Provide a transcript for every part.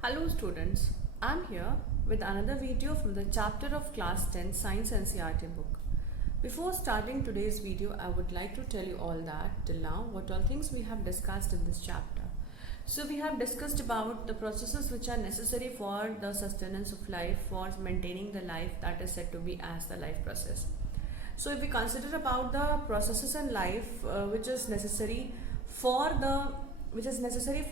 Hello students, I'm here with another video from the chapter of class 10 Science NCERT book. Before starting today's video, I would like to tell you all that till now what all things we have discussed in this chapter. So we have discussed about the processes which are necessary for the sustenance of life, for maintaining the life that is said to be as the life process. So if we consider about the processes in life which is necessary for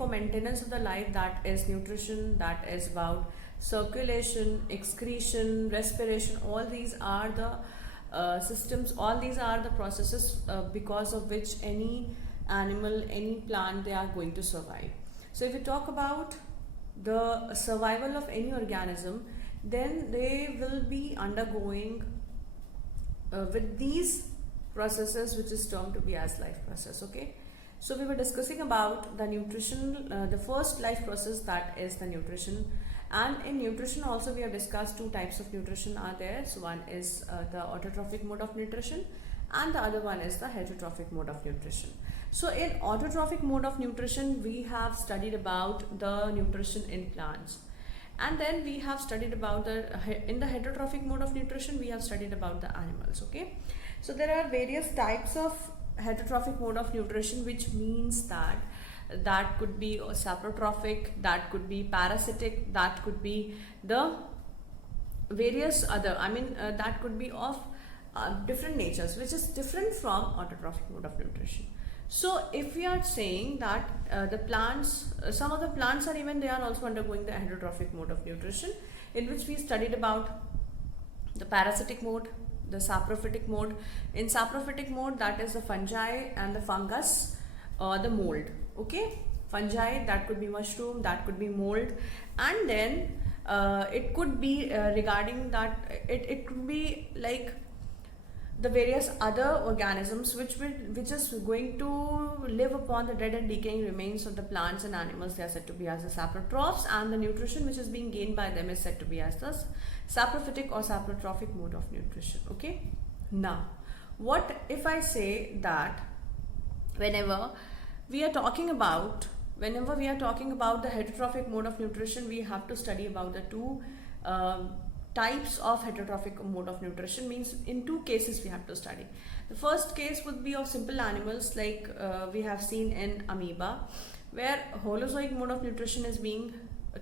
maintenance of the life, that is nutrition, that is about circulation, excretion, respiration, all these are the systems, all these are the processes because of which any animal, any plant, they are going to survive. So if we talk about the survival of any organism, then they will be undergoing with these processes which is termed to be as life process. Okay, so we were discussing about the nutrition, the first life process, that is the nutrition. And in nutrition also we have discussed two types of nutrition are there. So one is the autotrophic mode of nutrition and the other one is the heterotrophic mode of nutrition. So in autotrophic mode of nutrition we have studied about the nutrition in plants, and then we have studied about in the heterotrophic mode of nutrition we have studied about the animals. Okay, so there are various types of heterotrophic mode of nutrition, which means that could be saprotrophic, that could be parasitic, that could be the various other, that could be of different natures, which is different from autotrophic mode of nutrition. So if we are saying that the plants, some of the plants are even, they are also undergoing the heterotrophic mode of nutrition, in which we studied about the parasitic mode, the saprophytic mode. In saprophytic mode, that is the fungi and the fungus or the mold. Okay, fungi, that could be mushroom, that could be mold, and then it could be regarding that, it could be like the various other organisms which is going to live upon the dead and decaying remains of the plants and animals. They are said to be as the saprotrophs, and the nutrition which is being gained by them is said to be as the saprophytic or saprotrophic mode of nutrition. Okay, now what if I say that whenever we are talking about the heterotrophic mode of nutrition, we have to study about the two types of heterotrophic mode of nutrition. Means in two cases we have to study. The first case would be of simple animals, like we have seen in amoeba, where holozoic mode of nutrition is being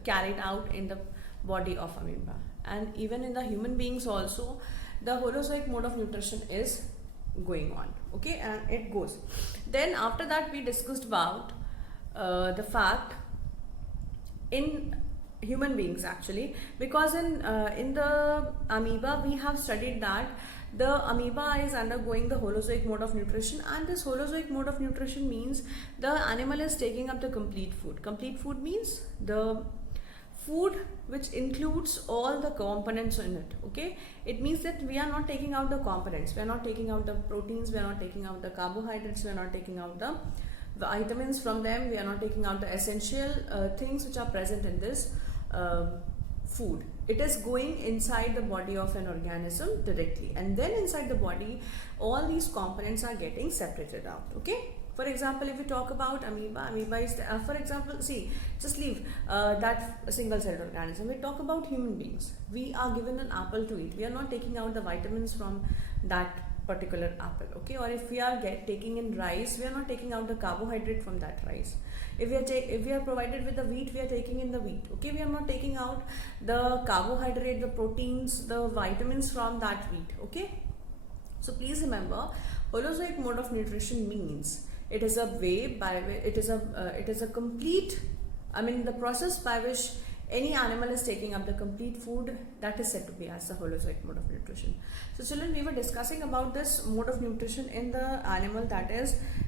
carried out in the body of amoeba, and even in the human beings also the holozoic mode of nutrition is going on. Okay, and it goes. Then after that we discussed about the fact in human beings, actually, because in the amoeba we have studied that the amoeba is undergoing the holozoic mode of nutrition, and this holozoic mode of nutrition means the animal is taking up the complete food. Complete food means the food which includes all the components in it. Okay, it means that we are not taking out the components, we are not taking out the proteins, we are not taking out the carbohydrates, we are not taking out the vitamins from them, we are not taking out the essential things which are present in this food. It is going inside the body of an organism directly, and then inside the body all these components are getting separated out. Okay, for example, if we talk about amoeba is for example, see, just leave that single celled organism. We talk about human beings. We are given an apple to eat, we are not taking out the vitamins from that particular apple. Okay, or if we are taking in rice, we are not taking out the carbohydrate from that rice. If we are provided with the wheat, we are taking in the wheat. Okay, we are not taking out the carbohydrate, the proteins, the vitamins from that wheat. Okay, so please remember, holozoic mode of nutrition means it is a way by which it is a complete, the process by which any animal is taking up the complete food, that is said to be as the holozoic mode of nutrition. So children, we were discussing about this mode of nutrition in the animal,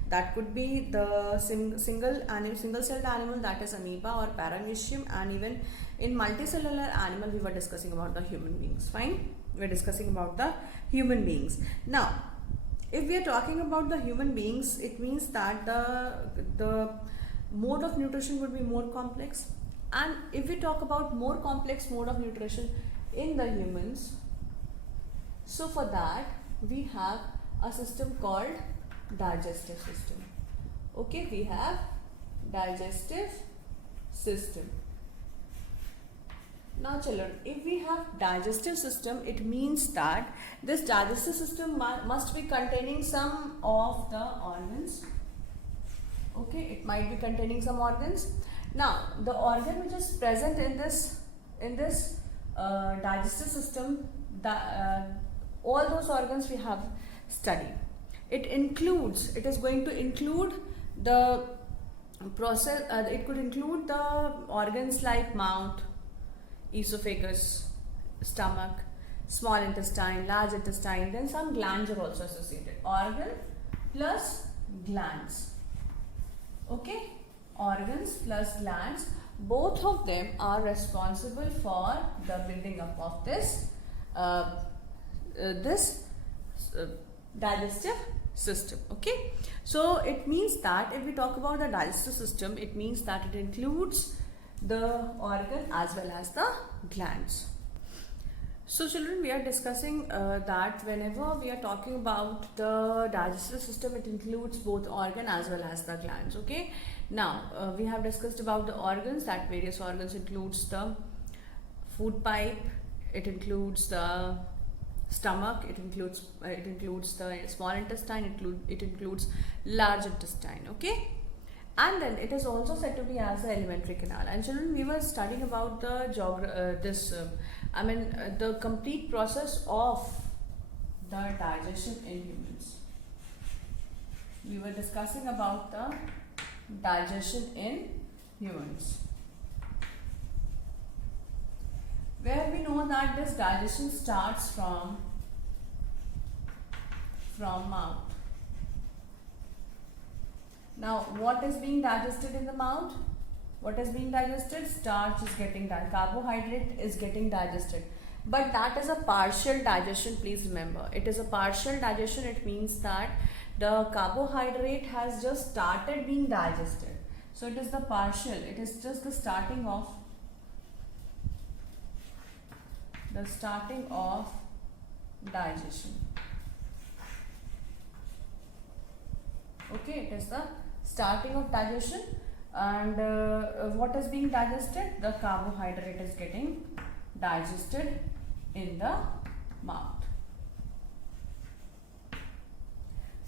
that could be the single celled animal, that is amoeba or paramecium, and even in multicellular animal we were discussing about the human beings. Fine, we are discussing about the human beings. Now if we are talking about the human beings, it means that the mode of nutrition would be more complex. And if we talk about more complex mode of nutrition in the humans, so for that we have a system called digestive system. Okay, we have digestive system. Now children, if we have digestive system, it means that this digestive system must be containing some of the organs. Okay, it might be containing some organs. Now the organ which is present in this digestive system, all those organs we have studied. It is going to include the process, it could include the organs like mouth, esophagus, stomach, small intestine, large intestine, then some glands are also associated. Organ plus glands. Okay, organs plus glands, both of them are responsible for the building up of this digestive system. Okay, so it means that if we talk about the digestive system, it means that it includes the organ as well as the glands. So children, we are discussing that whenever we are talking about the digestive system, it includes both organ as well as the glands. Okay, now we have discussed about the organs, that various organs includes the food pipe, it includes the stomach, it includes the small intestine, it includes large intestine. Okay, and then it is also said to be as the alimentary canal. And children, we were studying about the the complete process of the digestion in humans. We were discussing about the digestion in humans, where we know that this digestion starts from mouth. Now, what is being digested in the mouth? What is being digested? Starch is getting done. Carbohydrate is getting digested. But that is a partial digestion, please remember. It is a partial digestion. It means that the carbohydrate has just started being digested. So it is the partial. It is just the starting of digestion. Okay, it is the starting of digestion. And what is being digested? The carbohydrate is getting digested in the mouth.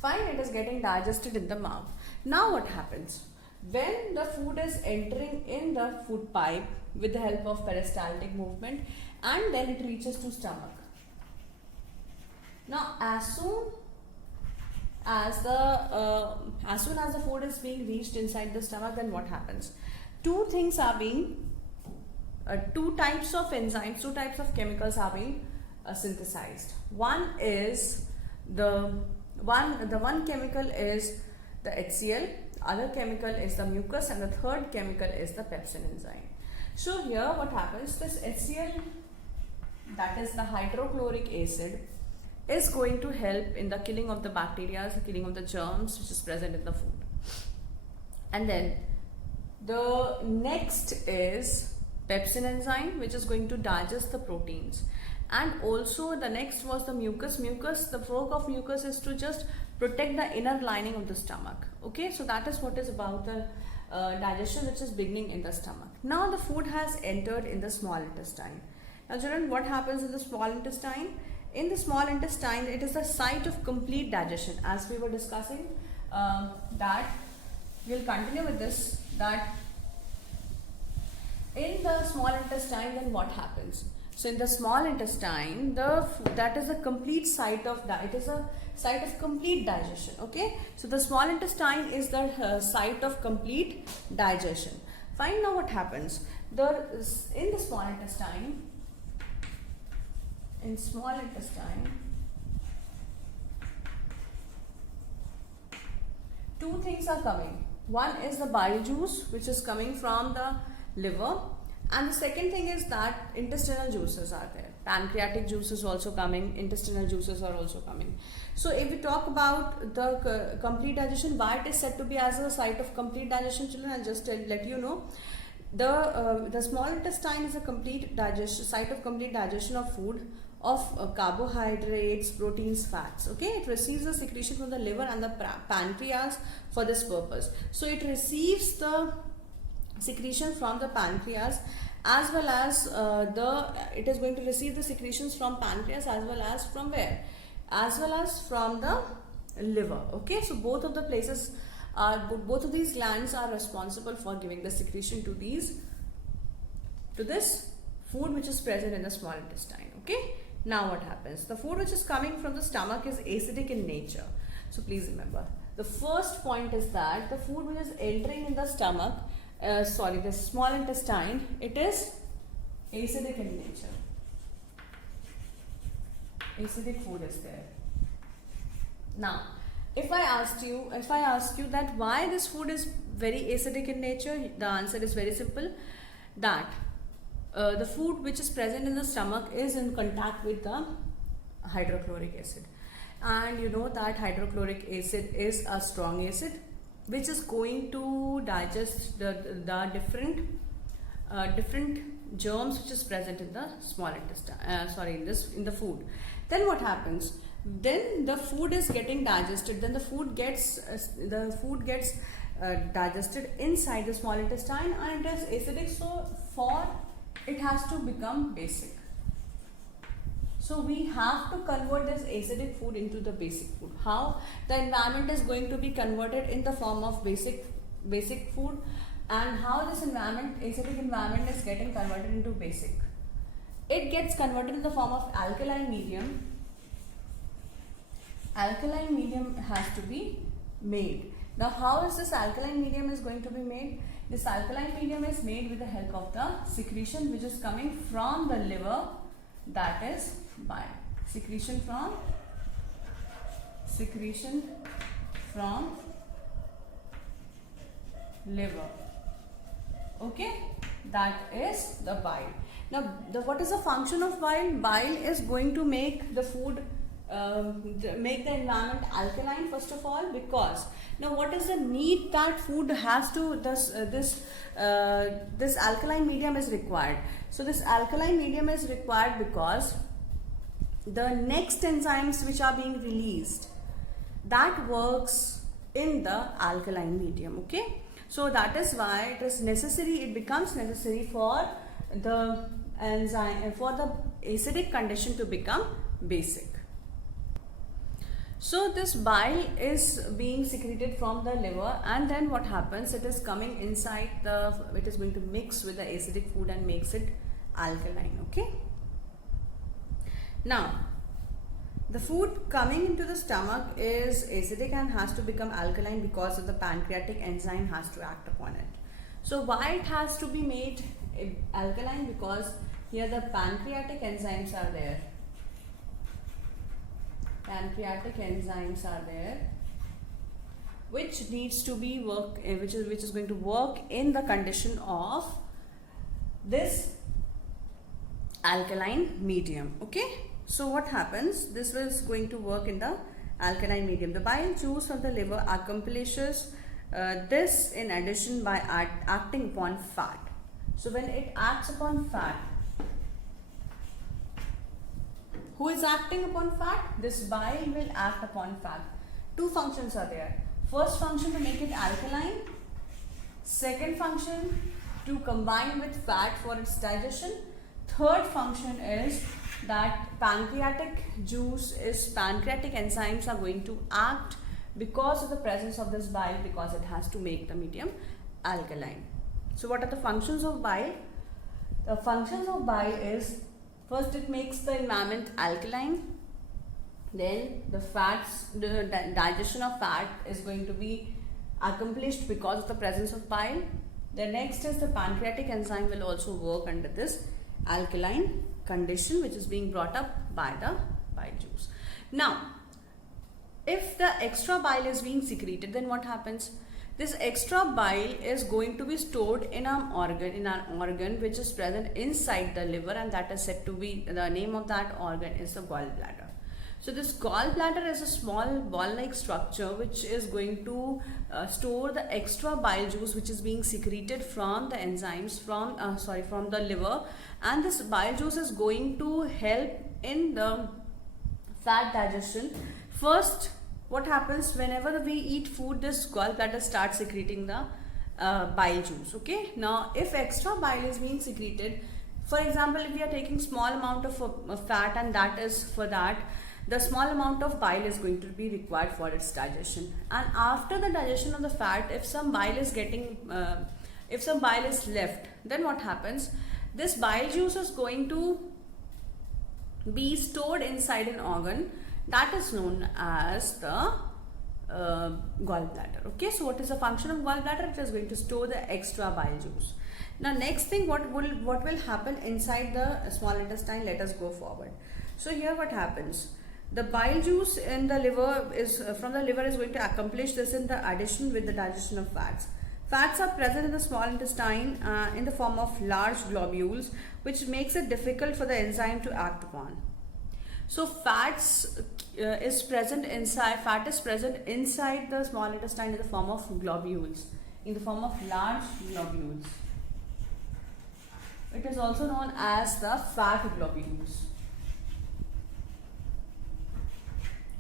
Fine, it is getting digested in the mouth. Now what happens? When the food is entering in the food pipe with the help of peristaltic movement, and then it reaches to stomach. Now as soon as the food is being reached inside the stomach, then what happens? Two types of enzymes, two types of chemicals are being synthesized. One is the one chemical is the HCl, other chemical is the mucus, and the third chemical is the pepsin enzyme. So here what happens, this HCl, that is the hydrochloric acid, is going to help in the killing of the bacteria, the killing of the germs which is present in the food. And then the next is pepsin enzyme, which is going to digest the proteins. And also the next was the mucus. The work of mucus is to just protect the inner lining of the stomach. Okay, so that is what is about the digestion which is beginning in the stomach. Now the food has entered in the small intestine. Now children, what happens in the small intestine? In the small intestine, it is the site of complete digestion. As we were discussing, that we'll continue with this, that in the small intestine, then what happens? So in the small intestine, that is a complete site of complete digestion. Okay, so the small intestine is the site of complete digestion. Fine. Now what happens? In small intestine, two things are coming. One is the bile juice, which is coming from the liver, and the second thing is that intestinal juices are there. Pancreatic juice is also coming, intestinal juices are also coming. So if we talk about the complete digestion, why it is said to be as a site of complete digestion, children, I'll just let you know. The small intestine is a site of complete digestion of food, of carbohydrates, proteins, fats. Okay, it receives the secretion from the liver and the pancreas for this purpose. So it receives the secretion from the pancreas as well as it is going to receive the secretions from pancreas, as well as from where? As well as from the liver. Okay, so both of the places are, both of these glands are responsible for giving the secretion to this food which is present in the small intestine. Okay, now what happens? The food which is coming from the stomach is acidic in nature. So please remember, the first point is that the food which is entering in the stomach, the small intestine, it is acidic in nature. Acidic food is there. Now, if I ask you that why this food is very acidic in nature, the answer is very simple, that the food which is present in the stomach is in contact with the hydrochloric acid. And you know that hydrochloric acid is a strong acid which is going to digest the different germs which is present in the small intestine, in the food. Then what happens? Then the food is getting digested. Then the food gets digested inside the small intestine, and it is acidic. So it has to become basic. So we have to convert this acidic food into the basic food. How? The environment is going to be converted in the form of basic food, and how this acidic environment is getting converted into basic. It gets converted in the form of alkaline medium. Alkaline medium has to be made. Now how is this alkaline medium is going to be made? This alkaline medium is made with the help of the secretion which is coming from the liver, that is bile. Secretion from liver. Okay, that is the bile. Now what is the function of bile? Bile is going to make the food make the environment alkaline, first of all, because now what is the need that food has to this alkaline medium is required. So this alkaline medium is required because the next enzymes which are being released, that works in the alkaline medium. Okay, so that is why it becomes necessary for the enzyme, for the acidic condition to become basic. So this bile is being secreted from the liver, and then what happens? It is coming inside it is going to mix with the acidic food and makes it alkaline. Okay. Now, the food coming into the stomach is acidic and has to become alkaline because of the pancreatic enzyme has to act upon it. So why it has to be made alkaline? Because here the pancreatic enzymes are there. Which needs to be which is going to work in the condition of this alkaline medium. Okay, so what happens? This is going to work in the alkaline medium. The bile juice from the liver accomplishes this in addition by acting upon fat. So when it acts upon fat, who is acting upon fat? This bile will act upon fat. Two functions are there. First function, to make it alkaline. Second function, to combine with fat for its digestion. Third function is that pancreatic enzymes are going to act because of the presence of this bile, because it has to make the medium alkaline. So what are the functions of bile? The functions of bile is, first it makes the environment alkaline, then the digestion of fat is going to be accomplished because of the presence of bile. The next is the pancreatic enzyme will also work under this alkaline condition which is being brought up by the bile juice. Now, if the extra bile is being secreted, then what happens? This extra bile is going to be stored in an organ which is present inside the liver, and that is said to be, the name of that organ is the gallbladder. So this gallbladder is a small ball-like structure which is going to store the extra bile juice which is being secreted from the enzymes from the liver, and this bile juice is going to help in the fat digestion. First, what happens whenever we eat food, this gallbladder starts secreting the bile juice. Okay, now if extra bile is being secreted, for example, if we are taking small amount of fat, and that is for that, the small amount of bile is going to be required for its digestion. And after the digestion of the fat, if some bile is left, then what happens? This bile juice is going to be stored inside an organ that is known as the gallbladder. Okay, so what is the function of gallbladder? It is going to store the extra bile juice. Now next thing, what will happen inside the small intestine? Let us go forward. So here what happens? The bile juice in the liver is from the liver is going to accomplish this in the addition with the digestion of fats. Fats are present in the small intestine in the form of large globules, which makes it difficult for the enzyme to act upon. So fat is present inside the small intestine in the form of globules, in the form of large globules. It is also known as the fat globules.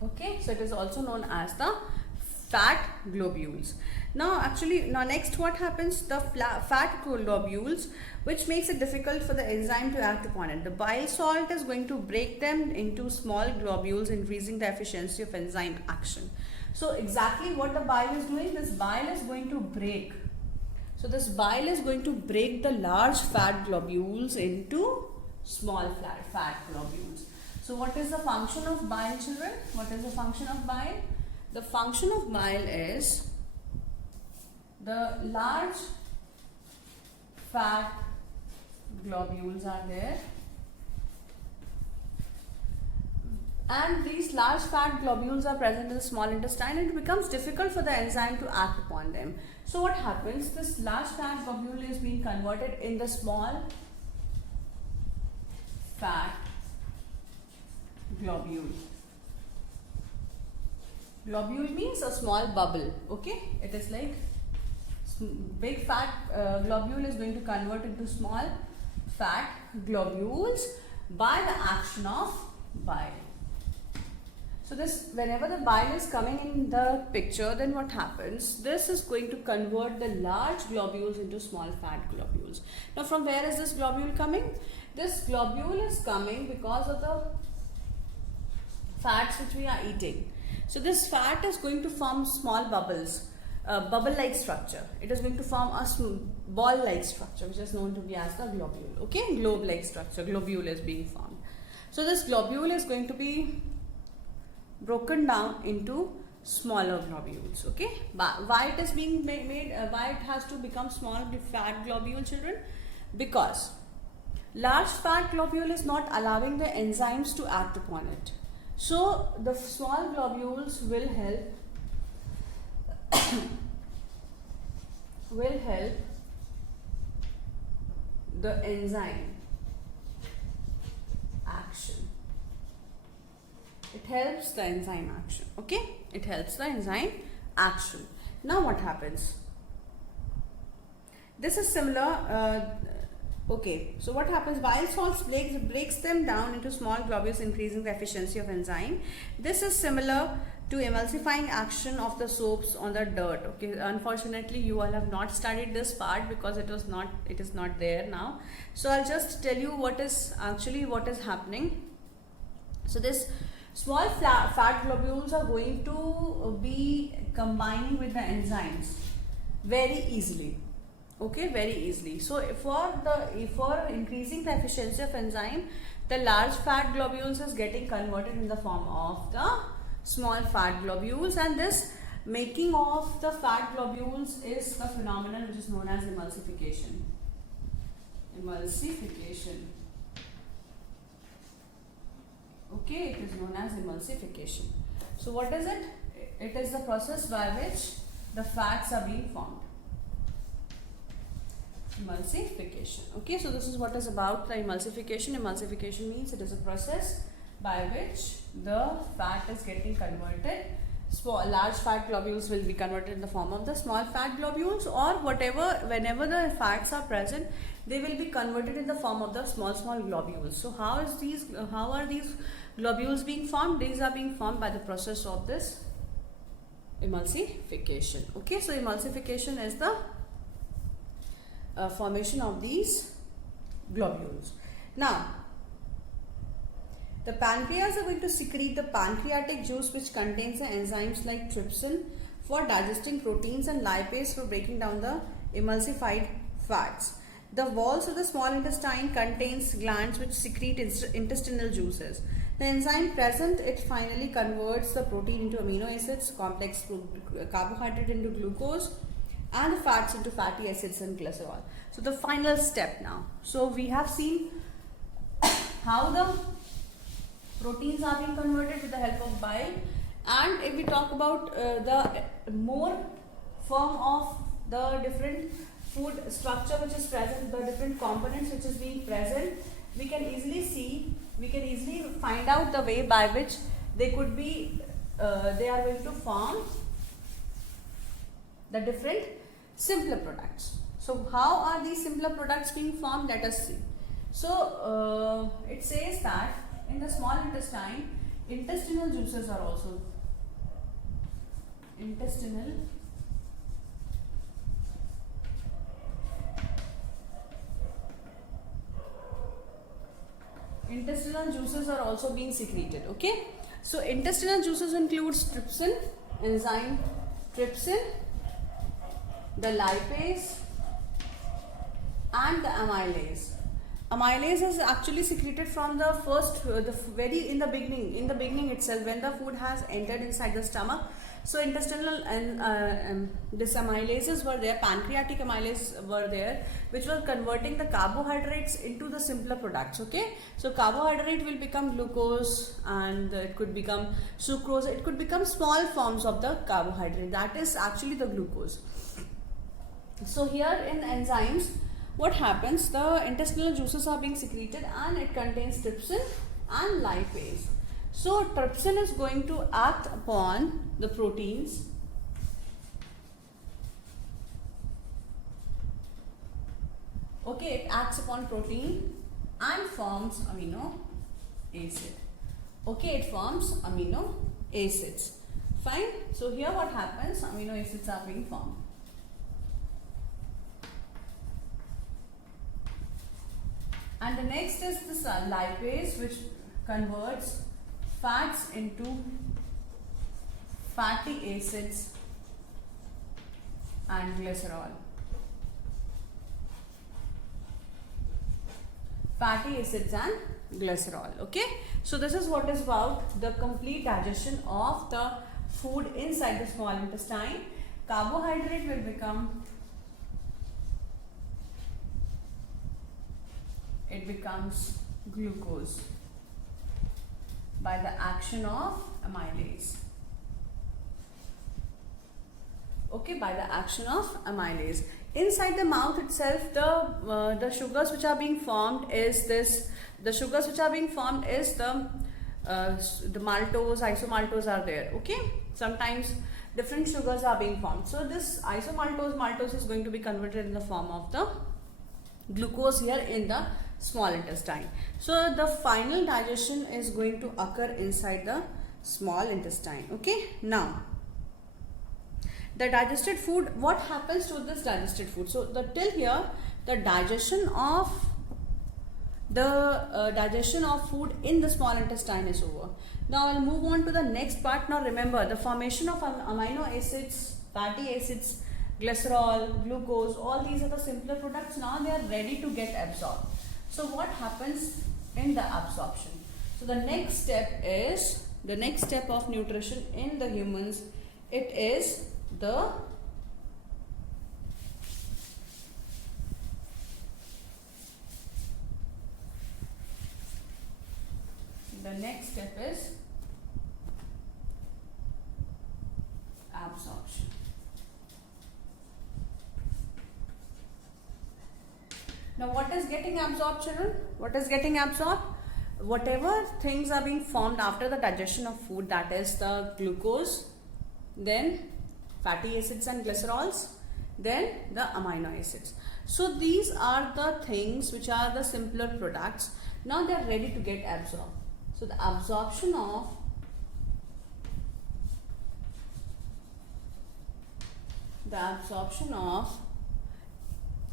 Okay, so it is also known as the fat globules. Now next what happens? The fat globules, which makes it difficult for the enzyme to act upon it. The bile salt is going to break them into small globules, increasing the efficiency of enzyme action. So exactly what the bile is doing, this bile is going to break. So this bile is going to break the large fat globules into small fat globules. So what is the function of bile, children? What is the function of bile? The function of bile is the large fat globules are there, and these large fat globules are present in the small intestine, and it becomes difficult for the enzyme to act upon them. So what happens? This large fat globule is being converted in the small fat globule. Globule means a small bubble. Okay, it is like big fat globule is going to convert into small fat globules by the action of bile. So this, whenever the bile is coming in the picture, then what happens? This is going to convert the large globules into small fat globules. Now from where is this globule coming? This globule is coming because of the fats which we are eating. So this fat is going to form small bubbles, bubble-like structure. It is going to form a ball-like structure, which is known to be as the globule. Okay, globe-like structure, globule is being formed. So this globule is going to be broken down into smaller globules. Okay, why it is being made? Why it has to become small fat globule, children? Because large fat globule is not allowing the enzymes to act upon it. So the small globules will help the enzyme action. It helps the enzyme action. Okay, it helps the enzyme action. Now what happens? This is similar. Okay, so what happens? Bile salts breaks them down into small globules, increasing the efficiency of enzyme. This is similar to emulsifying action of the soaps on the dirt. Okay, unfortunately you all have not studied this part because it is not there now. So I'll just tell you what is happening. So this small fat globules are going to be combining with the enzymes very easily. Okay, very easily. So for increasing the efficiency of enzyme, the large fat globules is getting converted in the form of the small fat globules, and this making of the fat globules is the phenomenon which is known as emulsification. Emulsification. Okay, it is known as emulsification. So what is it? It is the process by which the fats are being formed. Emulsification. Okay, so this is what is about the emulsification. Emulsification means it is a process by which the fat is getting converted. Large fat globules will be converted in the form of the small fat globules, or whenever the fats are present, they will be converted in the form of the small globules. So how are these globules being formed? These are being formed by the process of this emulsification. Okay, so emulsification is the formation of these globules. Now, the pancreas are going to secrete the pancreatic juice, which contains the enzymes like trypsin for digesting proteins and lipase for breaking down the emulsified fats. The walls of the small intestine contains glands which secrete intestinal juices. The enzyme present, it finally converts the protein into amino acids, complex carbohydrate into glucose, and the fats into fatty acids and glycerol. So the final step now. So we have seen how the proteins are being converted with the help of bile, and if we talk about the more form of the different food structure which is present, the different components which is being present, we can easily find out the way by which they could be they are going to form the different simpler products. So how are these simpler products being formed? Let us see. So it says that in the small intestine, intestinal juices are also intestinal juices are also being secreted. Okay, so intestinal juices includes trypsin, enzyme trypsin, the lipase, and the amylase. Amylase is actually secreted from the first, in the beginning itself, when the food has entered inside the stomach. So intestinal and this amylases were there, pancreatic amylase were there, which were converting the carbohydrates into the simpler products. Okay, so carbohydrate will become glucose, and it could become sucrose. It could become small forms of the carbohydrate. That is actually the glucose. So here in enzymes, what happens? The intestinal juices are being secreted, and it contains trypsin and lipase. So trypsin is going to act upon the proteins Okay, it acts upon protein and forms amino acid. Okay, it forms amino acids. Fine. So here what happens? Amino acids are being formed. And the next is this lipase, which converts fats into fatty acids and glycerol. Fatty acids and glycerol. Okay, so this is what is about the complete digestion of the food inside the small intestine. Carbohydrate will become, it becomes glucose by the action of amylase. Okay, by the action of amylase. Inside the mouth itself, the sugars which are being formed is this. The sugars which are being formed is the maltose, isomaltose are there. Okay, sometimes different sugars are being formed. So this maltose is going to be converted in the form of the glucose here in the small intestine. So the final digestion is going to occur inside the small intestine. Okay, now the digested food, what happens to this digested food? So till here the digestion of food in the small intestine is over. Now I'll move on to the next part. Now remember, the formation of amino acids, fatty acids, glycerol, glucose, all these are the simpler products. Now they are ready to get absorbed. So what happens in the absorption? So the next step of nutrition in the humans, it is the next step is absorption. Now what is getting absorbed, children? What is getting absorbed? Whatever things are being formed after the digestion of food, that is the glucose, then fatty acids and glycerols, then the amino acids. So these are the things which are the simpler products. Now they are ready to get absorbed. So the absorption of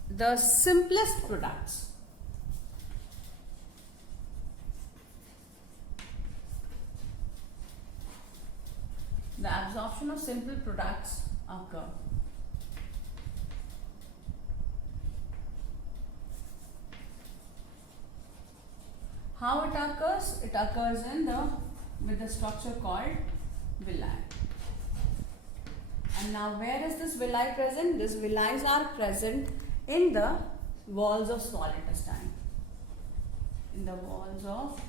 the simplest products. The absorption of simple products occur. How it occurs? It occurs with the structure called villi. And now where is this villi present? These villi are present in the walls of small intestine. In the walls of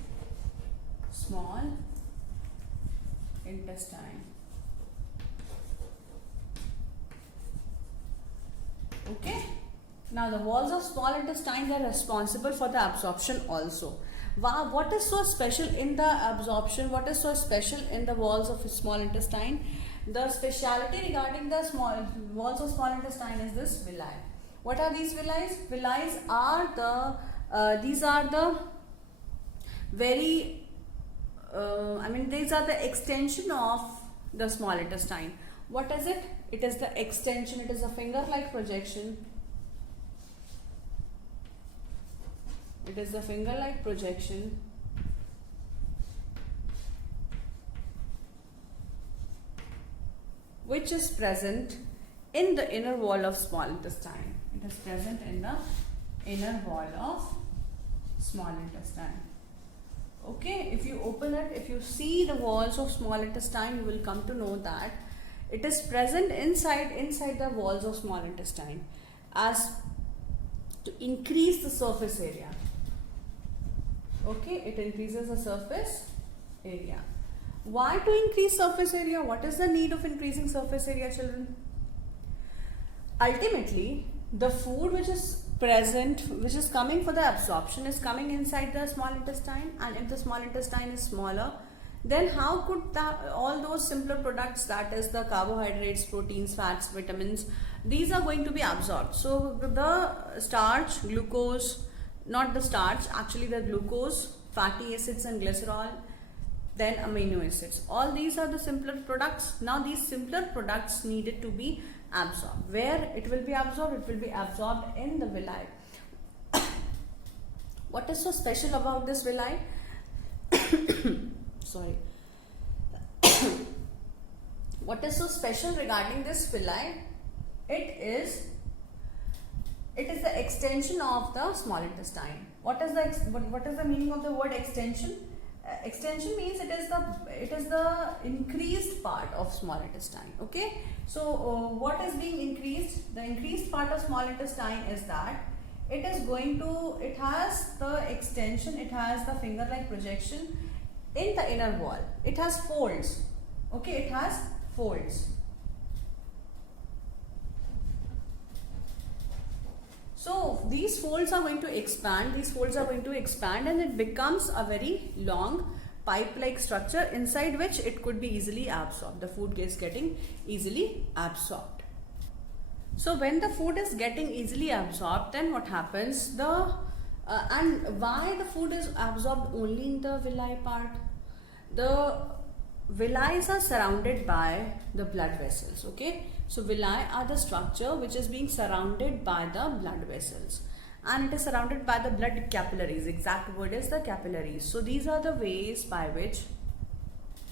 small intestine. Okay. Now the walls of small intestine are responsible for the absorption also. Wow, what is so special in the absorption? What is so special in the walls of small intestine? The speciality regarding the walls of small intestine is this villi. What are these villi? Villi are these are the very these are the extension of the small intestine. What is it? It is the extension. It is a finger-like projection. It is the finger-like projection which is present in the inner wall of small intestine. It is present in the inner wall of small intestine. Okay, if you open it, if you see the walls of small intestine, you will come to know that it is present inside the walls of small intestine as to increase the surface area. Okay, it increases the surface area. Why to increase surface area? What is the need of increasing surface area, children? Ultimately, the food which is present, which is coming for the absorption, is coming inside the small intestine, and if the small intestine is smaller, then how could all those simpler products, that is the carbohydrates, proteins, fats, vitamins, these are going to be absorbed. So the starch, glucose, not the starch, actually the glucose, fatty acids and glycerol, then amino acids. All these are the simpler products. Now these simpler products needed to be absorbed. Where it will be absorbed? It will be absorbed in the villi. What is so special about this villi? Sorry. What is so special regarding this villi? It is the extension of the small intestine. What is the meaning of the word extension? Extension means it is the increased part of small intestine. Okay, so what is being increased? The increased part of small intestine is that it has the extension, it has the finger-like projection in the inner wall. It has folds. Okay, it has folds. So these folds are going to expand, and it becomes a very long pipe-like structure inside which it could be easily absorbed. The food is getting easily absorbed. So when the food is getting easily absorbed, then what happens? And why the food is absorbed only in the villi part? The villi are surrounded by the blood vessels. Okay. So villi are the structure which is being surrounded by the blood vessels, and it is surrounded by the blood capillaries. Exact word is the capillaries. So these are the ways by which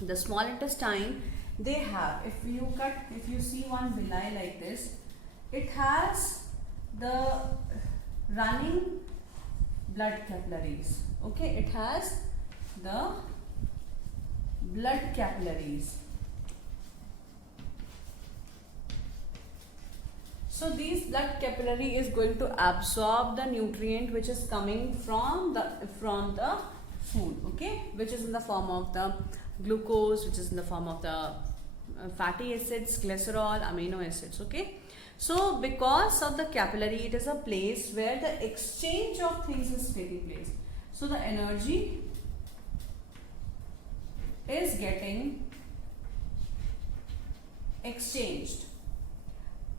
the small intestine, they have, if you see one villi like this, it has the running blood capillaries. Okay, it has the blood capillaries. So these blood capillary is going to absorb the nutrient which is coming from the food, okay, which is in the form of the glucose, which is in the form of the fatty acids, glycerol, amino acids. Okay, so because of the capillary, it is a place where the exchange of things is taking place. So the energy is getting exchanged.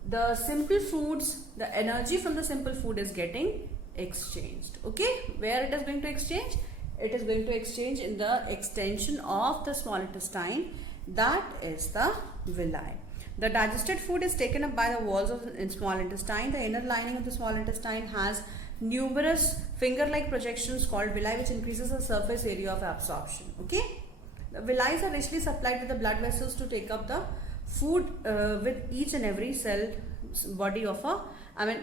The simple foods, the energy from the simple food is getting exchanged. Okay, where it is going to exchange? It is going to exchange in the extension of the small intestine, that is the villi. The digested food is taken up by the walls of the small intestine. The inner lining of the small intestine has numerous finger-like projections called villi, which increases the surface area of absorption. Okay, the villi are richly supplied with the blood vessels to take up the food with each and every cell body of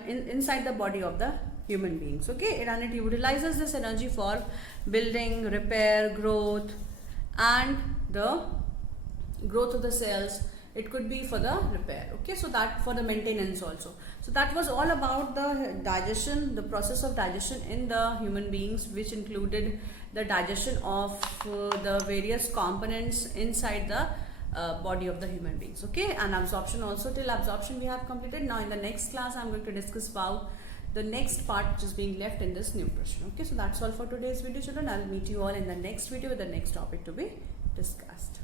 inside the body of the human beings. Okay, and it utilizes this energy for building, repair, growth, and the growth of the cells. It could be for the repair. Okay, so that for the maintenance also. So that was all about the digestion, the process of digestion in the human beings, which included the digestion of the various components inside the body of the human beings. Okay, and absorption also. Till absorption we have completed. Now in the next class I'm going to discuss about the next part which is being left in this nutrition. Okay, so that's all for today's video, children. I'll meet you all in the next video with the next topic to be discussed.